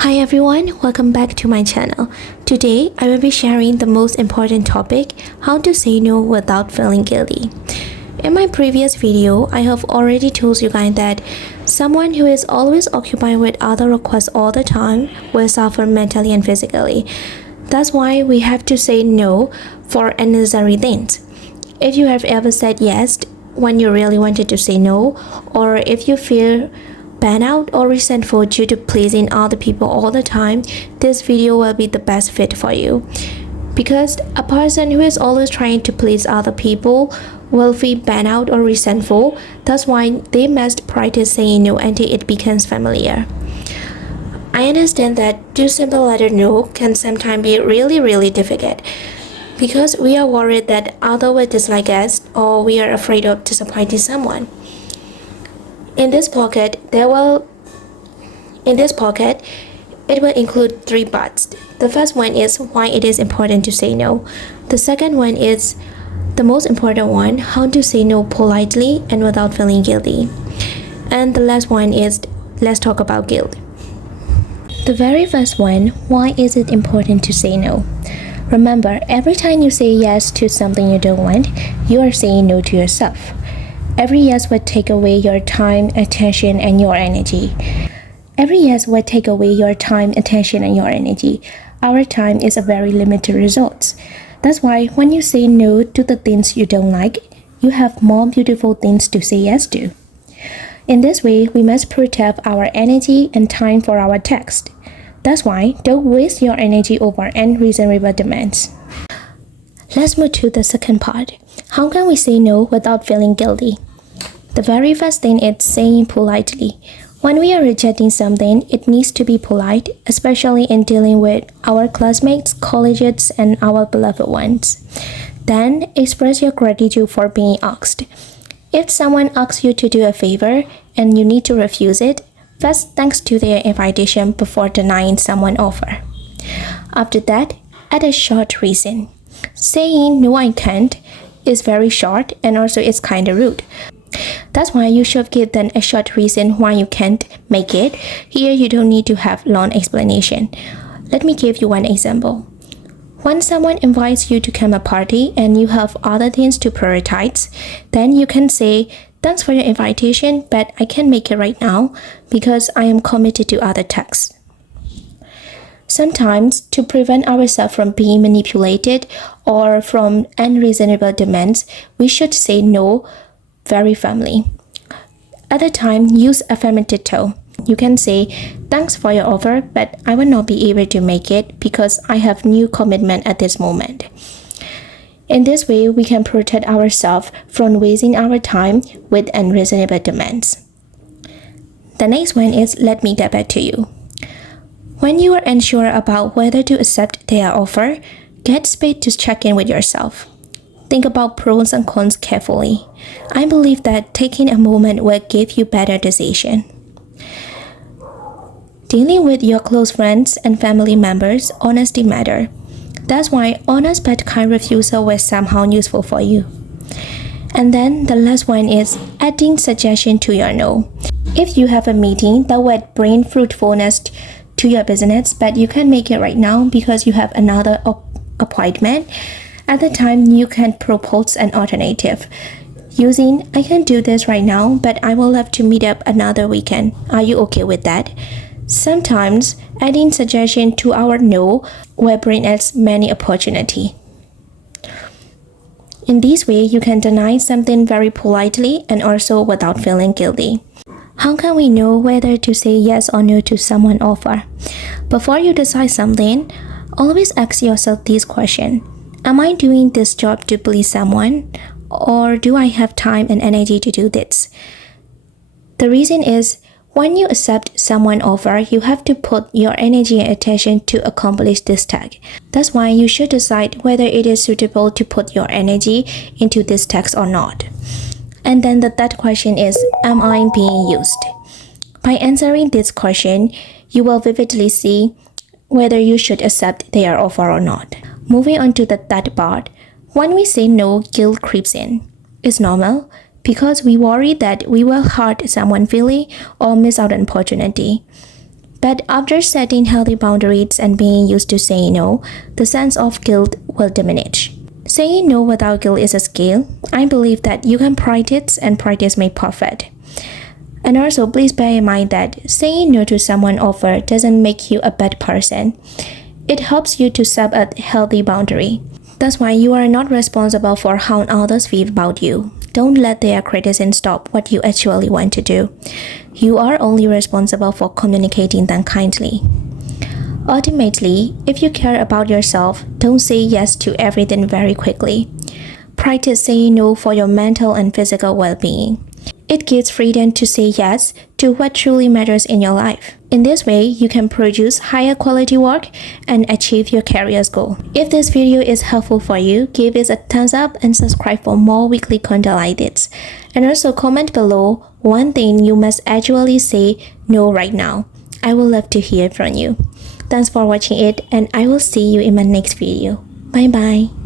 Hi everyone, welcome back to my channel. Today, I will be sharing the most important topic, how to say no without feeling guilty. In my previous video, I have already told you guys that someone who is always occupied with other requests all the time will suffer mentally and physically. That's why we have to say no for unnecessary things. If you have ever said yes when you really wanted to say no, or if you feel burnout or resentful due to pleasing other people all the time, this video will be the best fit for you. Because a person who is always trying to please other people will feel burnout or resentful. That's why they must practice saying no until it becomes familiar. I understand that to simple letter no can sometimes be really difficult because we are worried that others will dislike us or we are afraid of disappointing someone. In this pocket, it will include 3 parts. The first one is why it is important to say no. The second one is the most important one, how to say no politely and without feeling guilty. And the last one is let's talk about guilt. The very first one, why is it important to say no? Remember, every time you say yes to something you don't want, you are saying no to yourself. Every yes would take away your time, attention, and your energy. Our time is a very limited resource. That's why when you say no to the things you don't like, you have more beautiful things to say yes to. In this way, we must protect our energy and time for our text. That's why don't waste your energy over unreasonable demands. Let's move to the second part. How can we say no without feeling guilty? The very first thing is saying politely. When we are rejecting something, it needs to be polite, especially in dealing with our classmates, colleagues, and our beloved ones. Then, express your gratitude for being asked. If someone asks you to do a favor and you need to refuse it, first thanks to their invitation before denying someone's offer. After that, add a short reason. Saying no I can't is very short and also it's kinda rude. That's why you should give them a short reason why you can't make it. Here you don't need to have long explanation. Let me give you one example. When someone invites you to come a party and you have other things to prioritize, then you can say, thanks for your invitation, but I can't make it right now because I am committed to other tasks. Sometimes, to prevent ourselves from being manipulated or from unreasonable demands, we should say no very firmly. Other time, use affirmative tone. You can say, thanks for your offer, but I will not be able to make it because I have new commitment at this moment. In this way, we can protect ourselves from wasting our time with unreasonable demands. The next one is, let me get back to you. When you are unsure about whether to accept their offer, get space to check in with yourself. Think about pros and cons carefully. I believe that taking a moment will give you better decision. Dealing with your close friends and family members, honesty matters. That's why honest but kind refusal was somehow useful for you. And then the last one is adding suggestion to your no. If you have a meeting that would bring fruitfulness to your business, but you can't make it right now because you have another appointment, at the time you can propose an alternative. Using, I can do this right now, but I will love to meet up another weekend. Are you okay with that? Sometimes adding suggestion to our no will bring us many opportunities. In this way, you can deny something very politely and also without feeling guilty. How can we know whether to say yes or no to someone's offer? Before you decide something, always ask yourself this question. Am I doing this job to please someone? Or do I have time and energy to do this? The reason is, when you accept someone's offer, you have to put your energy and attention to accomplish this task. That's why you should decide whether it is suitable to put your energy into this task or not. And then the third question is, am I being used? By answering this question, you will vividly see whether you should accept their offer or not. Moving on to the third part, when we say no, guilt creeps in. It's normal because we worry that we will hurt someone's feeling or miss out on opportunity. But after setting healthy boundaries and being used to saying no, the sense of guilt will diminish. Saying no without guilt is a skill. I believe that you can practice and practice makes perfect. And also, please bear in mind that saying no to someone's offer doesn't make you a bad person. It helps you to set a healthy boundary. That's why you are not responsible for how others feel about you. Don't let their criticism stop what you actually want to do. You are only responsible for communicating them kindly. Ultimately, if you care about yourself, don't say yes to everything very quickly. Practice saying no for your mental and physical well-being. It gives freedom to say yes to what truly matters in your life. In this way, you can produce higher quality work and achieve your career's goal. If this video is helpful for you, give it a thumbs up and subscribe for more weekly content like this. And also comment below one thing you must actually say no right now. I would love to hear from you. Thanks for watching it, and I will see you in my next video. Bye bye.